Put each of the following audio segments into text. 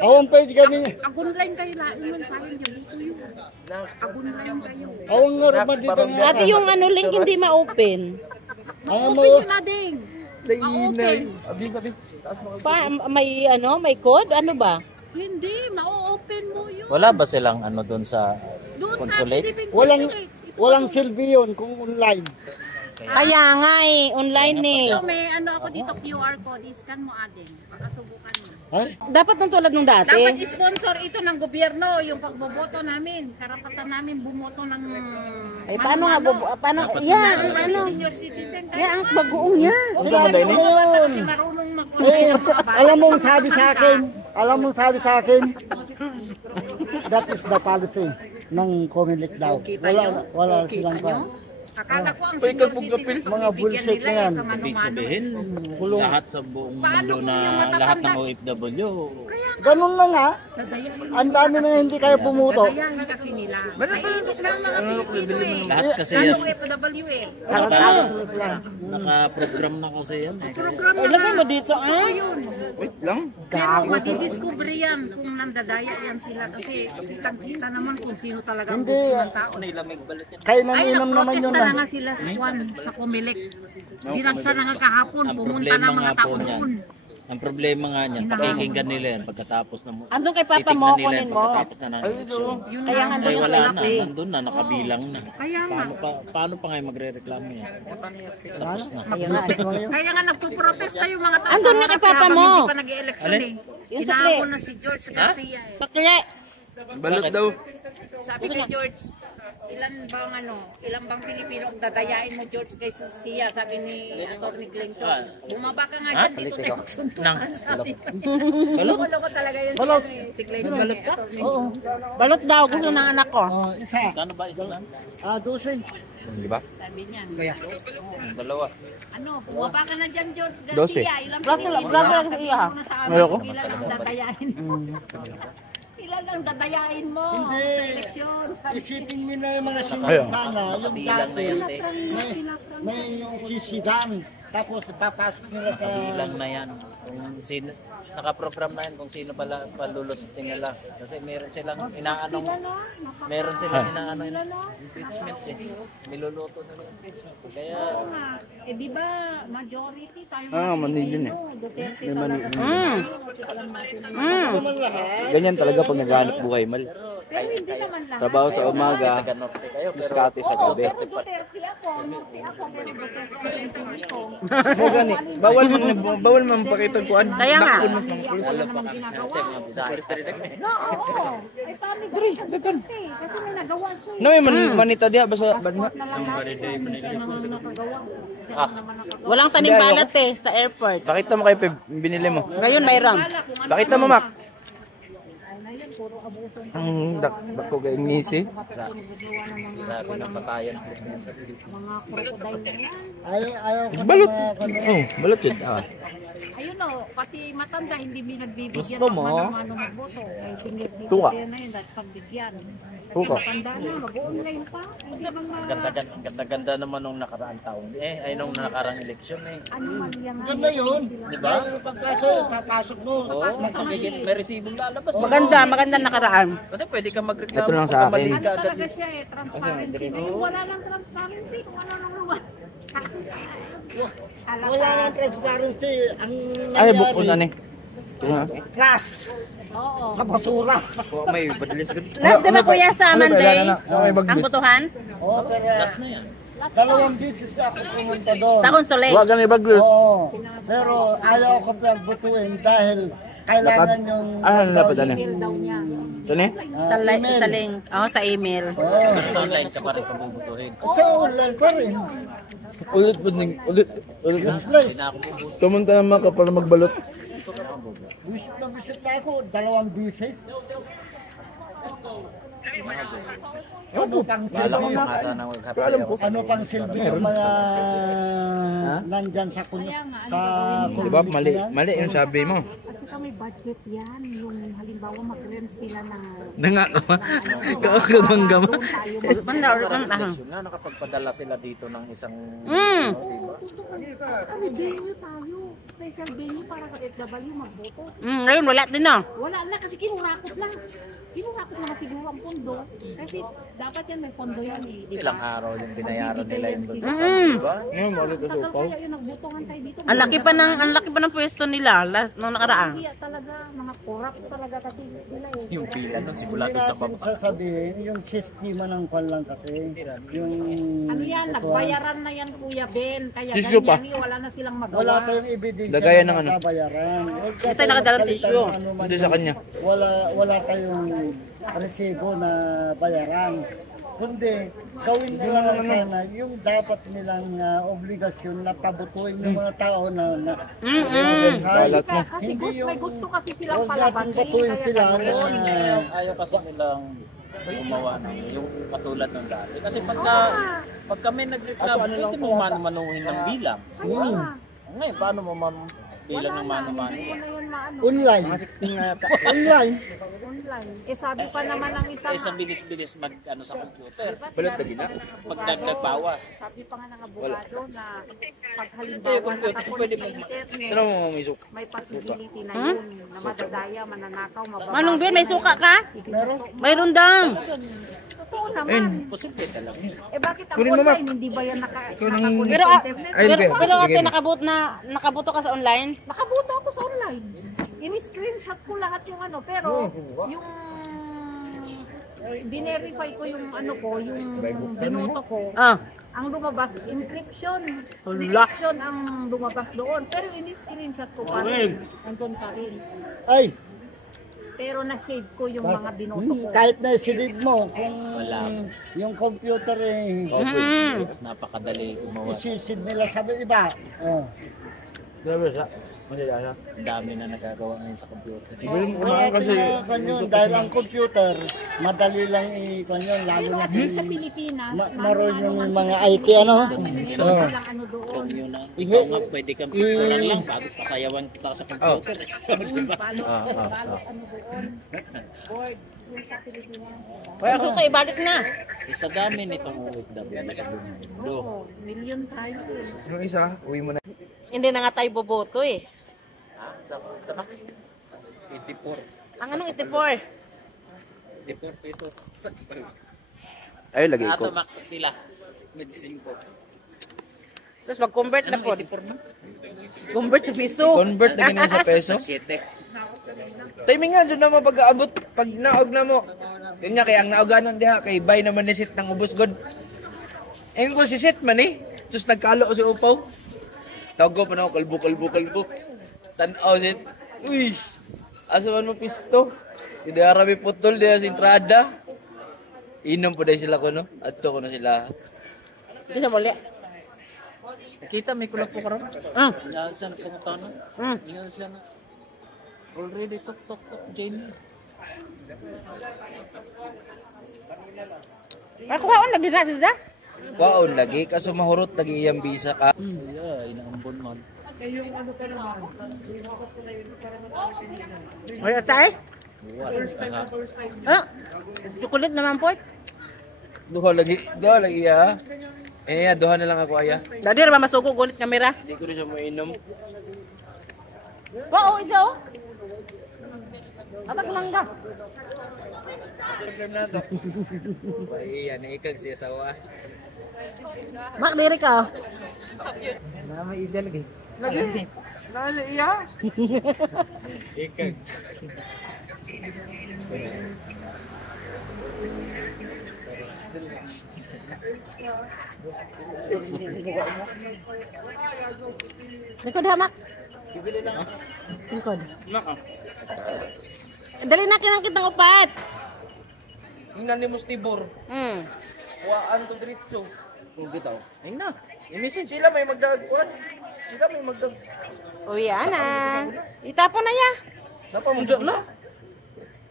Awang pwede kami. Agunline kayo lain man sa akin dito yun. Agunline kayo. Awang nga naman dito nga. Ate, yung ano link hindi ma-open. Open yun na ding. Open. May code? Ano ba? Hindi, ma-open mo yun. Wala ba silang ano doon sa consulate? Walang silbi yun kung online. Kaya nga online So, may ano ako dito, QR code, scan mo ading. Pakasubukan mo. Dapat nung tulad nung dati. Dapat sponsor ito ng gobyerno, yung pagboboto namin. Karapatan namin bumoto ng... Paano nga, paano? Yan, ano? Senior citizen. Yan, ang bagoong yan. Kasi marunong Alam mong sabi sa akin, that is the policy ng Comelec daw. Wala silang pa. Akala ko ang senior citizen, mga bullshit na yan. Ibig sabihin, lahat sa buong mundo na lahat ng OFW. Ganun na nga. Ang dami na hindi kayo pumuto. Dadayahin kasi nila. Mainis lang mga Pilipino eh. Lahat kasi yan. OFW eh. Naka-program na kasi yan. Lagay mo dito, Wait lang. Pero madidiscover yan kung nandadaya yan sila kasi kita naman kung sino talaga ang gusto ng tao. Kayo naninom naman yun Nagprotesta na nga sila sa Comelec. Dinagsa na nga kahapon, pumunta na mga tao doon. Ang problema nga niyan, pakikinggan nila yan pagkatapos na andun kay Papa mo, kunin mo. pagkatapos na ng eleksyon. Kaya nga Ay doon wala sa na, nandun na, nakabilang na. Kaya nga. Paano pa ngayon magre-reklamo yan? Tapos na. Kaya nga nagpo-protesta yung mga tao. Andun nga kay Papa mo. Hindi pa nag-election eh. Yung sukli. Inaamon na si George Garcia eh. Bakla. Balot daw. Sabi kay George, ilan bang Pilipino ang dadayain mo George kay Garcia? Sabi ni Atty. Clinton. Bumaba ka nga dyan dito tayo magsuntukan. Sabi ko. Loko talaga yun si Clinton. Balot ka? Oo. Balot daw, gusto ng anak ko. Isa. Kano ba isa lang? 12. Di ba? Sabi niya. Dalawa. Ano, bumaba ka na dyan George Garcia. Ilang Pilipino Brother, ang sabihin mo na sa amin. Ilan ang dadayain mo. Ilan ang dadayain mo sa eleksyon. Isipin mo na yung mga sinutana, yung dati, may yung sisigang, tapos papasok nila sa... Kabilang na yan. Kung sino, nakaprogram na yan kung sino pala palulusutin nila. Kasi meron silang inaanong, impeachment eh. Niluluto nila impeachment. Kaya... di ba majority tayo Manilin eh. Duterte Ganyan talaga pag naghahanap buhay, Mal. pero hindi naman lahat. Trabaho sa umaga, diskarte sa gabi. Ako Duterte ako, pero Duterte ako. Mo gani, bawal man pakita ko an. Kaya nga. Wala namang ginagawa. No, oo. Ay, paano dagan. Kasi may nagawa siya. Na may manita diha basta Nakagawa. Walang taning balat sa airport. Pakita mo kay Peb, binili mo. Ngayon mayroon. Pakita mo, Mac. Ang dako kay ngisi. sabi ng patayan. Ayaw Balot. Oh, balot yun. Ayun o, pati matanda hindi nagbibigyan Gusto mo? ano magboto. Ay, Tuwa. na yun at pagbigyan. Tuwa. Matanda na, mag-online pa. Hindi naman Ang ganda naman nung nakaraang taon. Ay nung nakaraang eleksyon eh. ano man yan. Ganda yun. Diba? Pagpasok, papasok mo. May resibong lalabas. Maganda nakaraan. Kasi pwede ka magreklamo. Ito lang sa akin. Ano talaga siya eh, transparency. Yung wala lang transparency, kung ano lang naman. Wala nang transparency. Ang Ay, bukod na ni. Crash Oo. sa basura. May badilis rin. Last di ba kuya sa Monday? May Ang bagdis. botohan? Oo, pero Last na yan. dalawang bisis na ako pumunta doon. Sa Consulate. Wag may bagdis. Oo. Pero ayaw ko perbutuin dahil kailangan yung... Ano pa dali? Daw niya. Ito ni? Sa link. Sa email. Oo. Sa online ka pa rin pabubutuhin. So, online pa rin. Ulit po ning ulit. Place. Hindi na ako bubuto. Tumunta naman ka para magbalot. Visit na ako, dalawang bisis. Ano pang Wala ko silbi? pa nga sana maghappy ako. Ano pang silbi yung mga nandyan sa Diba mali yung sabi mo. At saka may budget yan. Yung halimbawa mag-rent sila ng... Nanga ka ba? Kaagabang gama. Eleksyon nga nakapagpadala sila dito ng isang Kami, tayo. special venue para sa FW magboto. Ngayon, wala din na. Wala na kasi kinurakot lang. Kinurakot na siguro ang pondo. Kasi dapat yan may pondo yan eh. Di Ilang ba? araw yung binayaran nila yung doon sa San Diba? Ngayon, mali ka Tagal supaw. kaya yung nagbotohan tayo dito. Ang laki pa ng pwesto nila last nung nakaraan. Kaya talaga, mga corrupt talaga kasi sila eh. Yung pila nun Hindi simula doon sa natin baba. sasabihin, yung sistema ng kwan lang kasi. Yung... Ano yan, nagbayaran na yan Kuya Ben. Kaya Tissue pa. ganyan wala na silang magawa. Wala tayong ebidensya Lagayan ng na ano? nagbabayaran. Hindi tayo nakadalang tissue. Hindi sa kanya. Wala tayong resibo na bayaran. Kundi, gawin nila lang sana yung dapat nilang obligasyon na pabutuin yung mga tao na Balat mo. Kasi Hindi may yung- gusto kasi silang Huwag natin palabasin. batuin Kaya sila ganun. na Ayaw kasi nilang gumawa ng yung katulad ng dati. Kasi pag kami nagreklamo, pwede mo mano-manuhin ng bilang. Ngayon, paano mo bilang ng mano-mano? Hindi mo na yun maano. online. Online. Online. Eh sabi pa naman ng isang, Kaysa bilis-bilis mag-ano sa computer. Balat na gina. Magdagdag bawas. sabi pa nga ng abogado na pag Yung halimbawa computer, nakapon pwede sa mo- internet, Ano mo, Misuk? may possibility na yun na madadaya, mananakaw, mababa. Manong Ben, may suka ka? Meron. Mayroon daw. Totoo naman. Posible talaga. Eh bakit ang Kunin mo, Mac. online, hindi ba yan nakakunik Pero, sa internet? Ayun kayo. pero ate, Bigyan mo. nakabuto ka sa online? Nakabuto ako sa online. In-screenshot ko lahat yung ano, pero yung binerify ko yung ano ko, yung binoto ko, ang lumabas, encryption. Encryption ang lumabas doon. Pero in-screenshot ko pa rin. Nandun pa rin. Ay, Pero na-shade ko yung mga binoto ko. kahit na silid mo, kung Wala. yung computer eh, Mas napakadali gumawa. isisid nila sa iba. Oh. Grabe sa. Masaya. Ang dami na nagagawa ngayon sa computer. Kaya Kasi, kanyon, dahil ang computer, madali lang i-kanyon, lalo Pero na at least sa Pilipinas, naroon yung man mga sila IT, ano? Meron silang ano doon. Kung yun na, ikaw nga pwede kang picturean lang bago pasayawan kita sa computer. Balot ano doon. Board. Yung sa Pilipinas. Kaya suka, ibalik na. Isa dami nitong OFW sa buong mundo. Oo, million tayo eh. yung isa, uwi mo na. Hindi na nga tayo boboto eh. Sama? 84. Ang anong 84? 84 pesos. Ay, lagi Sa ko. ato mak pila. Medicine ko. Sus, mag-convert na po. Anong 84 na? Convert to piso. Convert na ganyan sa peso. 7. Timing nga, doon naman pag-aabot, pag naog na mo. Yun nga, kaya ang naoganan diha, kay bay naman ni sit ng ubos god. Ayun ko si sit man eh. Sus, nagkalo ko si upaw. Tawag ko pa na ako, kalbo. Tanaw sit. Uy, asa man mo pisto. Hindi arabi putol diha sa entrada. Inom po dahil sila ko, no? Ato ko na sila. Hindi na muli. Kita may kulap po karon. Yan siya pangutana. Yan siya na. Already tok Jane. Kuhaon lagi na dito. Waon lagi, kaso mahurot lagi iyang bisa ka. Yeah, inaambon man. Wala tayo? Chocolate naman po. Duha lagi ya. Duha na lang ako aya. Dadi na ba masuko gulit kamera? Hindi ko na siya mainom. Oo, ito oh. Abag langga. Problem na to. Ay, yan, ikag siya sawa. Mak, diri ka oh. Nama ija lagi. Lagi? Nasa iya? Ikag. Likod ha, Mak. Likod. Naka. Dali na kinang kitang upat. Yung nanimos tibor. Waan to diretso. Kung bitaw. Ay na. I-message sila may magdagkuan. Sila may magdag. Uy, ana. Itapon na ya. Napamunja na.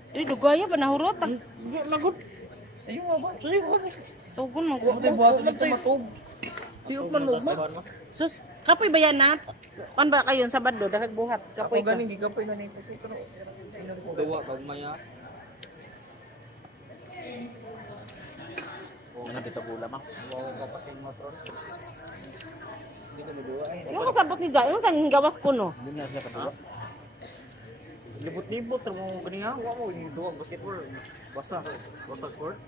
Di dugaya ba nahurot? Nagud. Ayun nga ba? Sige ko. Tugon mo. Ay, buhato na tumatog. Tiyot man lugma. Sus, kapoy bayan na. Kan ba kayo sa Sabado dahil buhat Ako kapoy ka. ganing gigapoy na ni. Dawa kag maya. Ano dito gula ma? Wow, kapasin mo tron. Yung kasabot ni Ga, yung tanging gawas ko no. Libot-libot mo kaniya, wa mo yung duwag basketball. Basta court.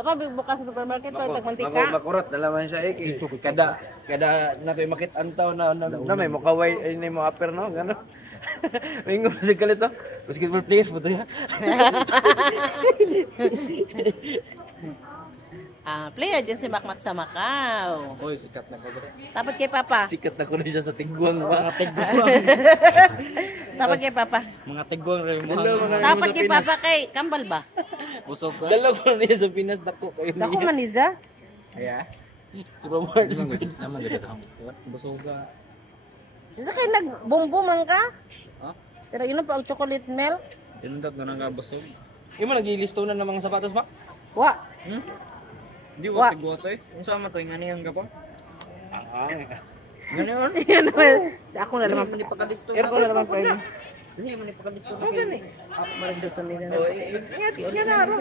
Tapos bukas sa supermarket pa itag mantika. Makurat nalaman siya kada na kay makit antaw na may mukaway ay ni mo upper no gano. Mingo si kalito. Basketball player po to ya. Player din si Makmak sa Macau. Oy, sikat na ko. Tapos kay Papa. Sikat na ko na siya sa tigwang mga Tapos kay Papa. Mga tigwang rin mo. Tapos kay Papa kay Kambal ba? Busog ka. Dalaw ko na niya sa Pinas dako kayo Dako maniza. Aya. Promars. Naman gid ang. Busog ka. Isa kay nagbumbuman ka? Ha? Pero yun pa og chocolate milk. Dinundag na nga busog. Imo naglilisto na ng mga sapatos ba? Wa. Di Wa. wa tigwa to eh. Unsa man to nganihan ka pa? Ganun. Yan naman. Sa ako na naman. Pagkalisto. Ako na naman pero. Hindi man ipagkalisto. Ako maragduson nila. Yan na ro.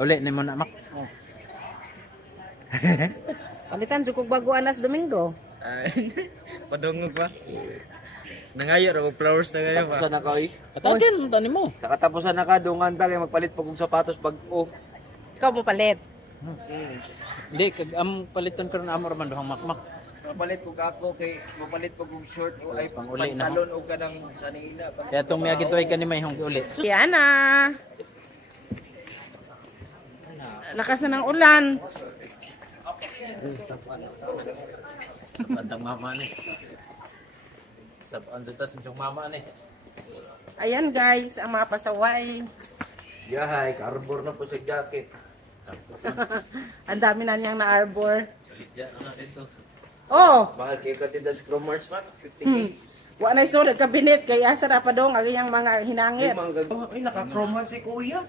Uli ni mo na mak. Palitan jud kog bago anas Domingo. Padungog pa. Nangayo ra og flowers na ngayon pa. Tapusan na ka oy. Atagin mo tani mo. Nakatapusan na ka dungan ta kay magpalit pag og sapatos pag Ikaw mo palit. Hindi kag am paliton ko na amor man duhang makmak. Mapalit ko ako kay mapalit pag og short o ay Panguli na. pantalon o kanang kanina. Kaya tong miya gitoy ka ni may hong uli. Kiana. Lakas na ng ulan. Bantang mama ni. Saban tas yung mama ni. Ayan guys, ang mga pasaway. Yahay, cardboard na po sa jacket. Ang dami na niyang na-arbor. Diyan na dito. Oh, mahal kay Katidas Cromers man, 50k. Wa na iso kabinet kay asa ra pa dong ang iyang mga hinangit. Ay, naka-chrome si Kuya.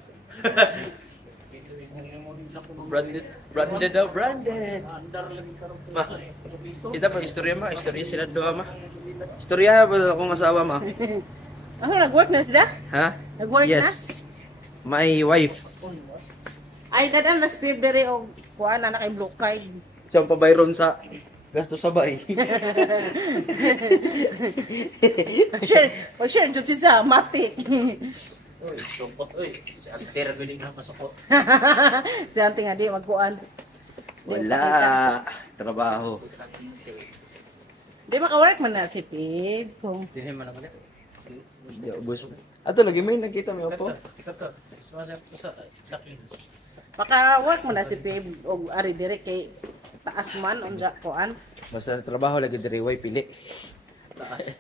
Branded daw, branded. Ma, kita pa istorya sila doa ma. Istorya ba akong asawa ma? Ano nag-work na sila? Ha? Nag-work na? Yes. My wife. Ay dadan nas February og kuan na kay Blue Card. Siyang pabayron sa gasto sabay. Pag-share jud siya matik. Uy, sungkot uy. Si Aster galing na pasukot. Siya tinga di magkuan. Wala. Trabaho. Di maka-work man na si Pib. Kung Dinhi man ako ni. Bus. Ato lagi may nakita mo po. Ikaw to. Sa laki. maka-work man na si Pib og ari dire kay taas man unja kuan. Basta trabaho lagi diri way pili. Taas.